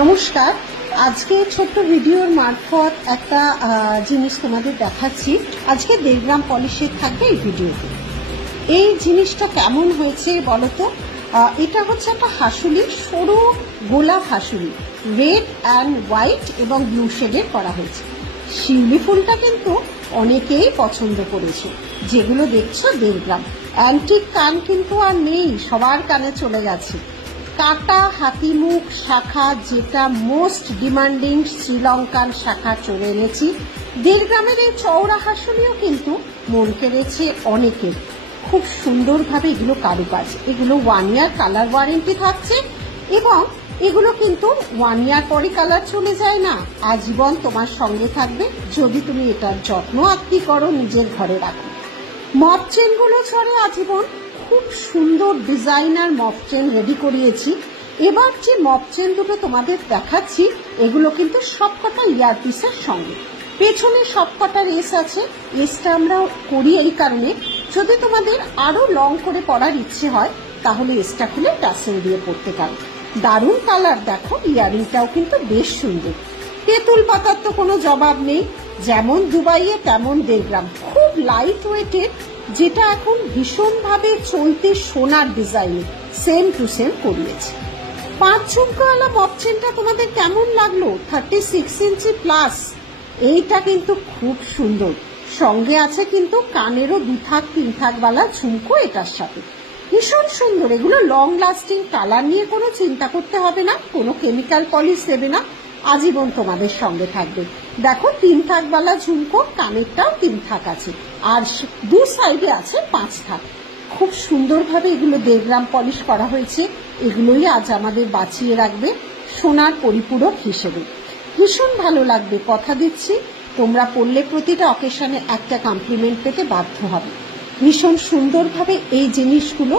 নমস্কার। আজকে ছোট্ট ভিডিওর মারফত একটা জিনিস তোমাদের দেখাচ্ছি। আজকে 1.5 গ্রাম পলিশের থাকবে এই ভিডিওতে। এই জিনিসটা কেমন হয়েছে বলো তো? এটা হচ্ছে একটা হাসুলি, সরু গোলাপ হাসুলি, রেড অ্যান্ড হোয়াইট এবং ব্লু শেডের করা হয়েছে। শিউলি ফুলটা কিন্তু অনেকেই পছন্দ করেছে। যেগুলো দেখছো 1.5 গ্রাম। অ্যান্টিক কান কিন্তু আর নেই, সবার কানে চলে গেছে। কাটা হাতিমুখ শাখা, যেটা মোস্ট ডিমান্ডিং শ্রীলঙ্কান শাখা চলে এনেছি। 1.5 গ্রামের এই চওড়া হাসুলিও কিন্তু মন কেড়েছে অনেকের। খুব সুন্দরভাবে এগুলো কারুকাজ। এগুলো 1 ইয়ার কালার ওয়ারেন্টি থাকছে এবং এগুলো কিন্তু 1 ইয়ার পরে কালার চলে যায় না, আজীবন তোমার সঙ্গে থাকবে যদি তুমি এটার যত্ন আত্মি করো, নিজের ঘরে রাখো। মপ চেনগুলো চড়ে আজীবন। খুব সুন্দর ডিজাইনার মপ চেন রেডি করিয়েছি। এবার যে মপ চেন দুটো তোমাদের দেখাচ্ছি, এগুলো কিন্তু সবকটা ইয়ারপিসের সঙ্গে। পেছনে সবকটা রেস আছে। এসটা আমরা করি এই কারণে, যদি তোমাদের আরো লং করে পরার ইচ্ছে হয় তাহলে এসটা খুলে টাসেল দিয়ে পরতে পারো। দারুণ কালার দেখো, ইয়ারিংটাও কিন্তু বেশ সুন্দর। তেঁতুল পাতার তো কোনো জবাব নেই, যেমন দুবাইয়ে তেমন 1.5 গ্রাম। খুব লাইট ওয়েটের, যেটা এখন ভীষণভাবে চলতে সোনার ডিজাইনে সেম টু সেম করিয়েছে। 5 ঝুমকোওয়ালা মপ চেনটা তোমাদের কেমন লাগলো? 36 ইঞ্চি প্লাস। এইটা কিন্তু খুব সুন্দর। সঙ্গে আছে কিন্তু কানেরও 2 থাক 3 থাকওয়ালা ঝুমকো এটার সাথে। ভীষণ সুন্দর। এগুলো লং লাস্টিং, কালার নিয়ে কোনো চিন্তা করতে হবে না, কোনো কেমিক্যাল পলিশ দেবে না, আজীবন তোমাদের সঙ্গে থাকবে। দেখো 3 থাকওয়ালা ঝুমকো, কানেরটাও 3 থাক আছে, আর 2 সাইডে আছে 5 থাক। খুব সুন্দরভাবে এগুলো 1.5 গ্রাম পলিশ করা হয়েছে। এগুলোই আজ আমাদের বাঁচিয়ে রাখবে সোনার পরিপূরক হিসেবে। ভীষণ ভালো লাগবে, কথা দিচ্ছি। তোমরা পড়লে প্রতিটা অকেশনে একটা কমপ্লিমেন্ট পেতে বাধ্য হবে। ভীষণ সুন্দরভাবে এই জিনিসগুলো